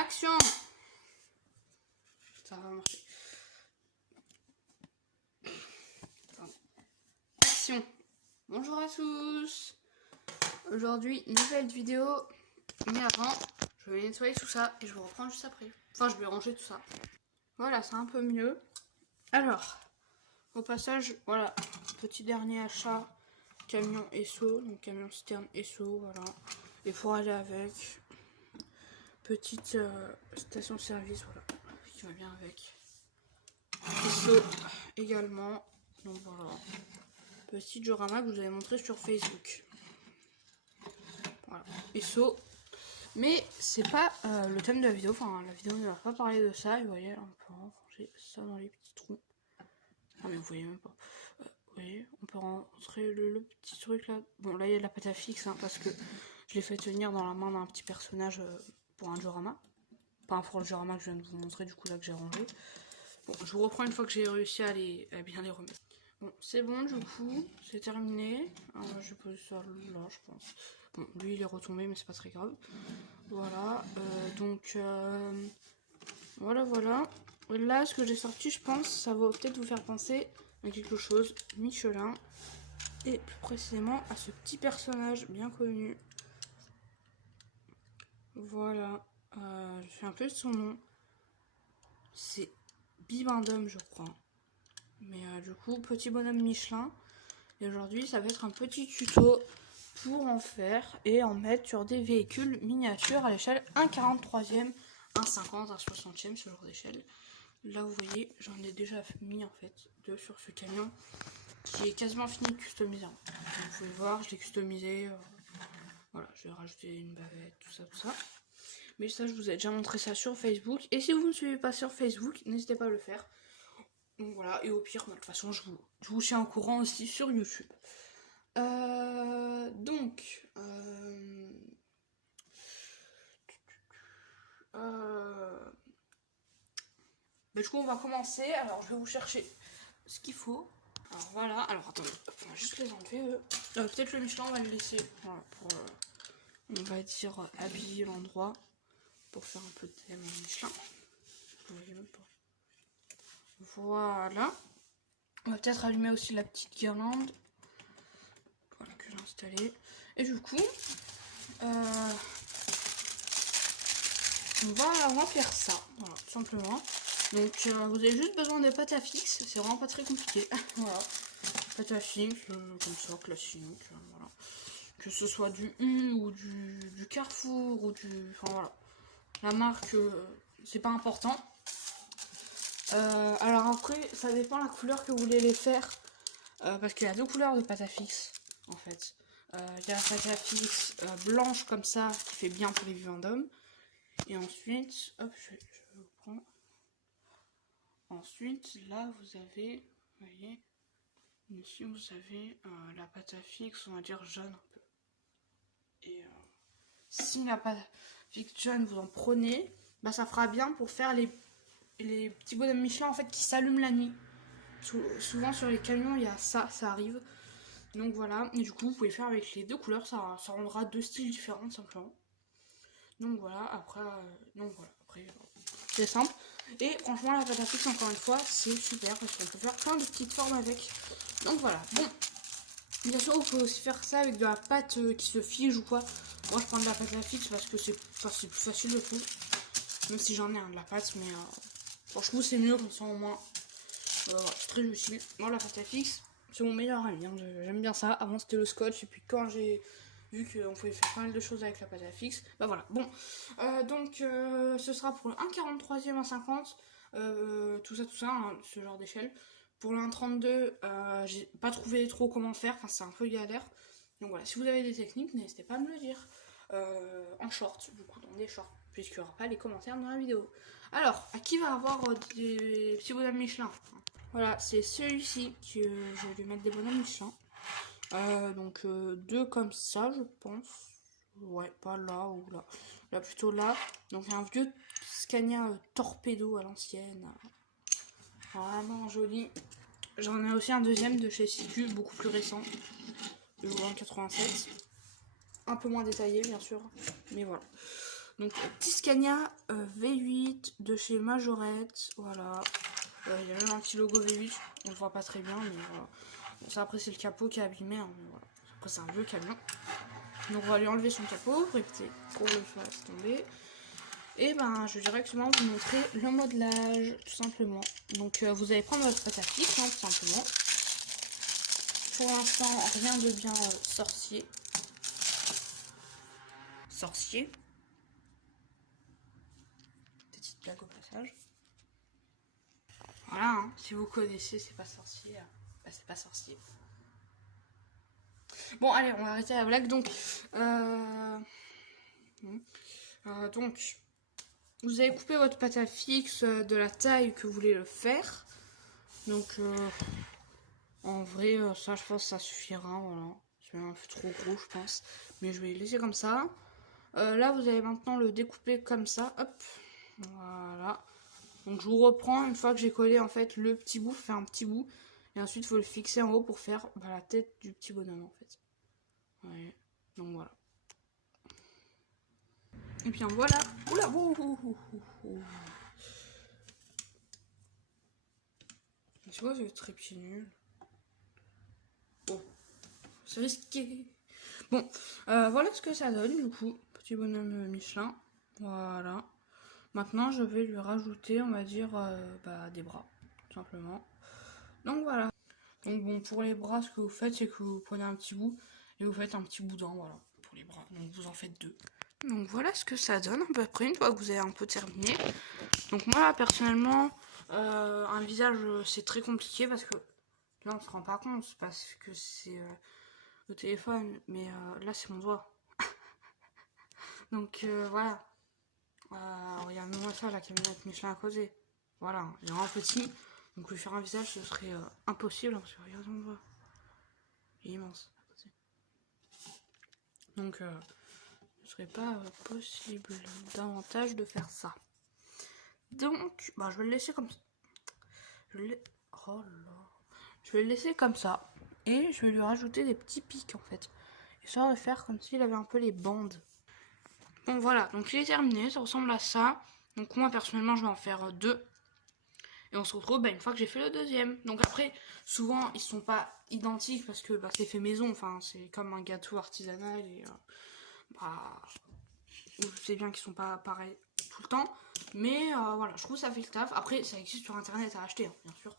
Action! Ça va marcher. Action! Bonjour à tous! Aujourd'hui, nouvelle vidéo. Mais avant, je vais nettoyer tout ça et je vous reprends juste après. Enfin, je vais ranger tout ça. Voilà, c'est un peu mieux. Alors, au passage, voilà, petit dernier achat. Camion Esso, donc camion citerne Esso, voilà. Et pour aller avec, petite station service, voilà, qui va bien avec. Esso également, donc voilà. Petit diorama que je vous avais montré sur Facebook. Voilà, Esso. Mais c'est pas le thème de la vidéo, enfin la vidéo ne va pas parler de ça. Et vous voyez, on peut ranger ça dans les petits trous. Ah mais vous voyez même pas. Vous voyez, on peut rentrer le petit truc là. Bon, là il y a de la pâte à fixe, hein, parce que je l'ai fait tenir dans la main d'un petit personnage pour un diorama. Pas pour le diorama que je viens de vous montrer, du coup là que j'ai rangé. Bon, je vous reprends une fois que j'ai réussi à bien les remettre. Bon, c'est bon, du coup, c'est terminé. Je vais poser ça là, je pense. Bon, lui il est retombé, mais c'est pas très grave. Voilà, voilà. Là, ce que j'ai sorti, je pense, ça va peut-être vous faire penser à quelque chose, Michelin, et plus précisément à ce petit personnage bien connu. Voilà, je fais un peu son nom. C'est Bibendum, je crois. Mais du coup, petit bonhomme Michelin. Et aujourd'hui, ça va être un petit tuto pour en faire et en mettre sur des véhicules miniatures à l'échelle 1/43e, 1/50, 1/60e, ce genre d'échelle. Là, vous voyez, j'en ai déjà mis en fait deux sur ce camion qui est quasiment fini de customiser. Donc, vous pouvez voir, je l'ai customisé. Voilà, j'ai rajouté une bavette, tout ça. Mais ça, je vous ai déjà montré ça sur Facebook. Et si vous ne me suivez pas sur Facebook, n'hésitez pas à le faire. Donc voilà, et au pire, de toute façon, je vous tiens au courant aussi sur YouTube. Du coup, on va commencer. Alors, je vais vous chercher ce qu'il faut. Alors voilà, alors attendez, on va juste les enlever. Peut-être le Michelin, on va le laisser. Voilà, pour, on va dire, habiller l'endroit. Pour faire un peu de thème Michelin. Vous voyez même pas. Voilà. On va peut-être allumer aussi la petite guirlande. Voilà, que j'ai installée. Et du coup, on va remplir ça. Voilà, tout simplement. Donc, vous avez juste besoin des pâtes à fixe. C'est vraiment pas très compliqué. Voilà. Pâte à fixe, comme ça, classique. Voilà. Que ce soit du U ou du Carrefour ou du. Enfin voilà. La marque, c'est pas important. Alors après, ça dépend la couleur que vous voulez les faire. Parce qu'il y a deux couleurs de pâte à fixe, en fait. Il y a la pâte à fixe blanche comme ça, qui fait bien pour les Bibendum. Et ensuite, hop, je vous prends. Ensuite, là, vous avez, vous voyez, ici, vous avez la pâte à fixe, on va dire jaune un peu. Et si la pâte à fixe jaune, vous en prenez, bah, ça fera bien pour faire les petits bonhommes Michelin, en fait, qui s'allument la nuit. Souvent, sur les camions, il y a ça arrive. Donc voilà, et du coup, vous pouvez faire avec les deux couleurs, ça rendra deux styles différents, simplement. Donc voilà, après, c'est simple. Et franchement, la pâte à fixe, encore une fois, c'est super parce qu'on peut faire plein de petites formes avec. Donc voilà, bon. Bien sûr, vous pouvez aussi faire ça avec de la pâte qui se fige ou quoi. Moi, je prends de la pâte à fixe parce que c'est plus facile, je trouve. Même si j'en ai de la pâte, mais franchement, c'est mieux comme ça au moins. Voilà, c'est très utile. Moi, la pâte à fixe, c'est mon meilleur ami. Hein. J'aime bien ça. Avant, c'était le scotch. Et puis, quand j'ai vu qu'on pouvait faire pas mal de choses avec la pâte à fixe, bah voilà. Bon, ce sera pour le 1/43e, 1/50. Tout ça, hein, ce genre d'échelle. Pour le 1/32, j'ai pas trouvé trop comment faire. Enfin, c'est un peu galère. Donc voilà, si vous avez des techniques, n'hésitez pas à me le dire. En short, du coup, dans des shorts. Puisqu'il n'y aura pas les commentaires dans la vidéo. Alors, à qui va avoir des petits bonhommes Michelin? Voilà, c'est celui-ci que je vais lui mettre des bonhommes Michelin. Donc deux comme ça, je pense. Ouais, pas là ou là. Là, plutôt là. Donc un vieux Scania Torpedo à l'ancienne. Vraiment joli. J'en ai aussi un deuxième de chez Situ, beaucoup plus récent. Le 87. Un peu moins détaillé, bien sûr. Mais voilà. Donc petit Scania V8 de chez Majorette, voilà. Il y a même un petit logo V8, on le voit pas très bien, mais voilà. Bon, ça après c'est le capot qui est abîmé, hein, mais voilà. Après c'est un vieux camion. Donc on va lui enlever son capot pour éviter qu'on le fasse tomber. Et ben je vais directement vous montrer le modelage, tout simplement. Donc vous allez prendre votre pâte à fixe, hein, tout simplement. Pour l'instant, rien de bien sorcier. Sorcier. Petite blague au passage. Voilà, hein, si vous connaissez, c'est pas sorcier. Bah, c'est pas sorcier. Bon, allez, on va arrêter la blague. Donc, vous avez coupé votre pâte à fixe de la taille que vous voulez le faire. Donc, en vrai, ça, je pense que ça suffira. Voilà. C'est un peu trop gros, je pense. Mais je vais le laisser comme ça. Là, vous allez maintenant le découper comme ça. Hop. Voilà. Donc, je vous reprends une fois que j'ai collé en fait le petit bout. Fait un petit bout. Et ensuite, il faut le fixer en haut pour faire la tête du petit bonhomme en fait. Ouais. Donc, voilà. Et bien voilà. Oula, c'est quoi ce trépied nul? Bon, c'est risqué. Bon, voilà ce que ça donne du coup. Petit bonhomme Michelin. Voilà. Maintenant, je vais lui rajouter, on va dire, des bras, tout simplement. Donc voilà. Donc bon, pour les bras, ce que vous faites, c'est que vous prenez un petit bout et vous faites un petit boudin, voilà, pour les bras. Donc vous en faites 2. Donc voilà ce que ça donne à peu près une fois que vous avez un peu terminé. Donc moi personnellement, un visage c'est très compliqué parce que là on se rend pas compte parce que c'est le téléphone, mais là c'est mon doigt. Donc voilà. Regardez-moi ça, la camionnette Michelin à côté. Voilà, il est vraiment petit. Donc lui faire un visage ce serait impossible parce que regardez mon doigt. Il est immense à côté. Donc ce serait pas possible davantage de faire ça. Donc, je vais le laisser comme ça. Je vais le laisser comme ça. Et je vais lui rajouter des petits pics en fait. Histoire de faire comme s'il avait un peu les bandes. Bon voilà, donc il est terminé, ça ressemble à ça. Donc moi personnellement je vais en faire 2. Et on se retrouve une fois que j'ai fait le deuxième. Donc après, souvent ils sont pas identiques parce que c'est fait maison. Enfin c'est comme un gâteau artisanal et vous savez bien qu'ils sont pas pareils tout le temps. Mais voilà, je trouve que ça fait le taf. Après, ça existe sur internet à acheter, hein, bien sûr.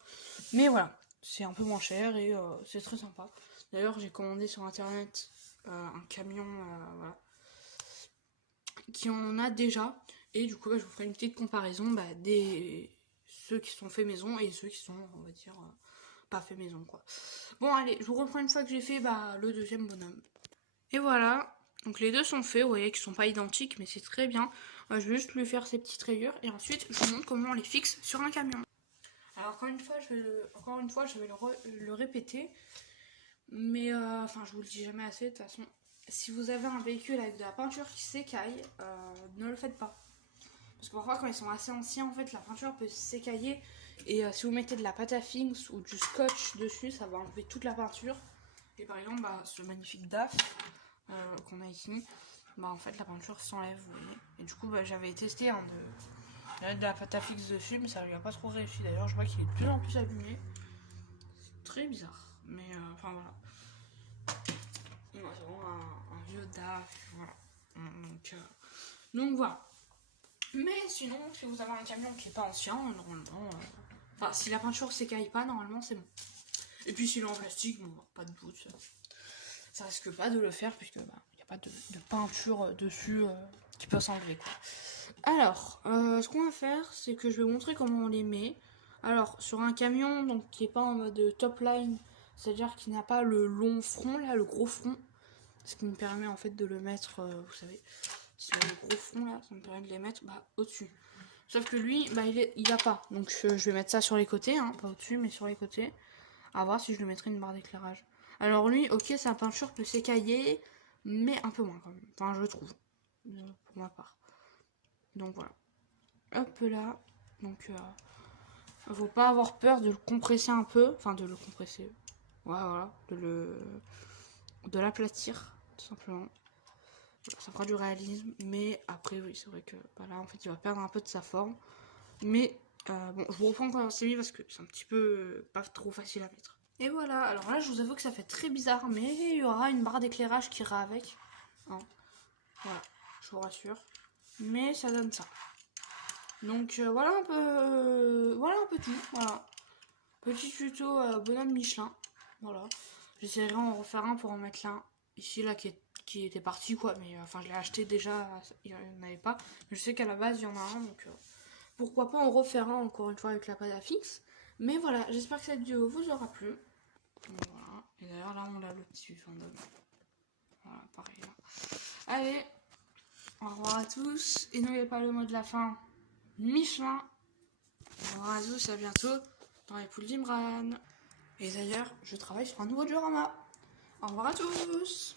Mais voilà, c'est un peu moins cher et c'est très sympa. D'ailleurs, j'ai commandé sur internet un camion voilà, qui en a déjà. Et du coup, je vous ferai une petite comparaison des ceux qui sont faits maison et ceux qui sont, on va dire, pas faits maison, quoi. Bon, allez, je vous reprends une fois que j'ai fait le deuxième bonhomme. Et voilà, donc les deux sont faits, vous voyez qu'ils sont pas identiques, mais c'est très bien. Je vais juste lui faire ces petites rayures et ensuite je vous montre comment on les fixe sur un camion. Alors encore une fois, je vais le répéter, mais je vous le dis jamais assez de toute façon. Si vous avez un véhicule avec de la peinture qui s'écaille, ne le faites pas. Parce que parfois quand ils sont assez anciens, en fait, la peinture peut s'écailler. Et si vous mettez de la pâte à fixe ou du scotch dessus, ça va enlever toute la peinture. Et par exemple, ce magnifique DAF qu'on a ici, en fait la peinture s'enlève, vous voyez. Et du coup, j'avais testé de mettre de la pâte à fixe dessus, mais ça lui a pas trop réussi. D'ailleurs, je vois qu'il est de plus en plus abîmé. C'est très bizarre. Mais voilà. C'est vraiment un vieux DAF, voilà. Donc voilà. Mais sinon, si vous avez un camion qui est pas ancien, normalement, si la peinture s'écaille pas, normalement c'est bon. Et puis s'il est en plastique, pas de doute, ça risque pas de le faire puisque il n'y a pas de peinture dessus qui peut s'enlever, quoi. Alors, ce qu'on va faire, c'est que je vais vous montrer comment on les met. Alors, sur un camion donc qui est pas en mode top line, c'est-à-dire qui n'a pas le long front là, le gros front, ce qui me permet en fait de le mettre, vous savez, sur le gros front là, ça me permet de les mettre au-dessus. Sauf que lui, il a pas. Donc je vais mettre ça sur les côtés, hein, pas au-dessus, mais sur les côtés. À voir si je lui mettrai une barre d'éclairage. Alors lui, ok, sa peinture peut s'écailler, mais un peu moins quand même. Enfin, je trouve, pour ma part. Donc voilà. Hop là. Donc, faut pas avoir peur de le compresser un peu. Enfin, de le compresser. Ouais, voilà. De l'aplatir, tout simplement. Ça fera du réalisme, mais après oui c'est vrai que bah, là en fait il va perdre un peu de sa forme. Mais bon, je vous reprends quand c'est mis parce que c'est un petit peu pas trop facile à mettre. Et voilà, alors là je vous avoue que ça fait très bizarre, mais il y aura une barre d'éclairage qui ira avec. Hein. Voilà, je vous rassure. Mais ça donne ça. Donc voilà un peu tout. Voilà. Petit tuto bonhomme Michelin. Voilà. J'essaierai en refaire un pour en mettre là. Ici là qui était parti quoi. Mais enfin je l'ai acheté déjà. Il n'y en avait pas. Mais je sais qu'à la base il y en a un. Donc pourquoi pas en refaire un encore une fois avec la pâte à fixe. Mais voilà, j'espère que cette vidéo vous aura plu. Voilà. Et d'ailleurs là on a le petit fandom. Voilà, pareil là. Allez, au revoir à tous. Et n'oubliez pas le mot de la fin. Michelin. Au revoir à tous, à bientôt dans les poules d'Imran. Et d'ailleurs, je travaille sur un nouveau diorama. Au revoir à tous.